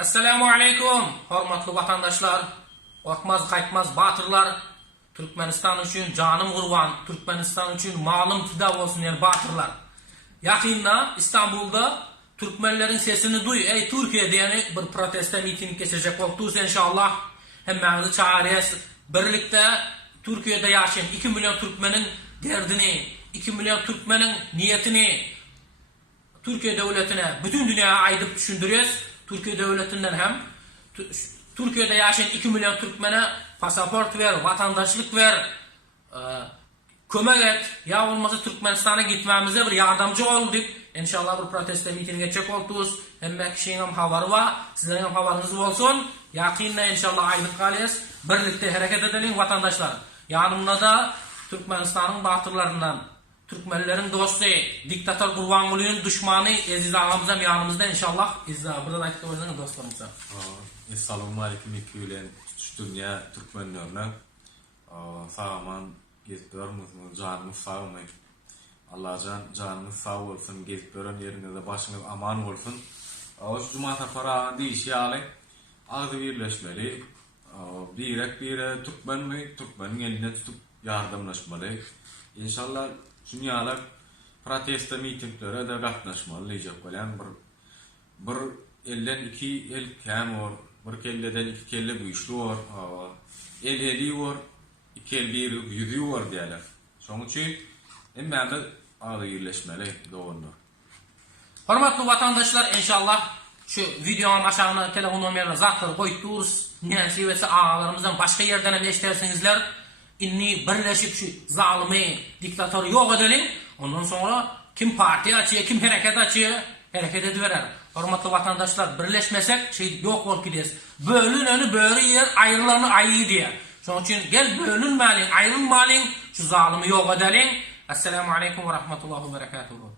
Assalamu alaikum, hormatly vatandaşlar, korkmaz qaytmaz batırlar, Türkmenistan üçün canım qurban, Türkmenistan üçün malım fida olsun yer batırlar. Yakında İstanbul'da Türkmenlerin sesini duy, ey Türkiye diyeni bir proteste miting geçecek oldu inşallah. Hemmenizi çağırıyız. Birlikte Türkiye'de yaşayan 2 milyon Türkmenin derdini, 2 milyon Türkmenin niyetini Türkiye devletine, bütün dünyaya aydıp düşündürüyoruz. Türkiye devletinden hem Türkiye'de yaşayan 2 milyon Türkmene pasaport ver, vatandaşlık ver, kömek et. Ya olmasa Türkmenistan'a gitmemize bir yardımcı ol deyip inşallah bir protesto miting geçecek oldunuz. Hem kişinin hem havarı var, sizlerin hem havarınız olsun. Yakınla inşallah aydık kalıyız. Birlikte hareket edelim vatandaşlar. Yanımda da Türkmenistan'ın batırlarından, Türkmenlerin dostu, diktatör Kurbanguly'nin düşmanı Aziz ağamızdan yanımızda inşallah. Aziz ağa, buradan ayıkta oynayın dostlarımıza. Assalamu alaikum ekülen dünya Türkmenlerine. Sağaman gezip görmüyorsunuz, canımız sağ olmayın. Allah canımız sağ olsun, gezip gören yerinizde başınız aman olsun. Şu cumata para deyişi alay, ağzı birleşmeli. Bire Türkmen mi? Türkmenin eline tutup yardımlaşmalı. İnşallah dünyalar protesto mitinglere de katlaşmalı diyecek olan bir elden iki el kem var, bir kelleden iki kelle güçlü var, el eli var, iki el bir yüzü var diyorlar. Şunun için emmerde ağzı birleşmeli doğrudur. Hormatly vatandaşlar, inşallah şu videonun aşağına telefon numarasını zaten koyduğuz. Niyesi ve ağalarımızdan başka yerden hem eşitersiniz. İnni birleşip şu zalimi, diktatörü yok edelim. Ondan sonra kim parti açıyor, kim hareket açıyor, hareket ediverer. Hormatly vatandaşlar, birleşmesek şey yok olup gidiyoruz. Bölün önü böğrü yer, ayrılarını ayı diye. Onun için gel bölünmeyin, ayrılmayın, şu zalimi yok edelim. Esselamu aleyküm ve rahmetullahi ve berekatuhu.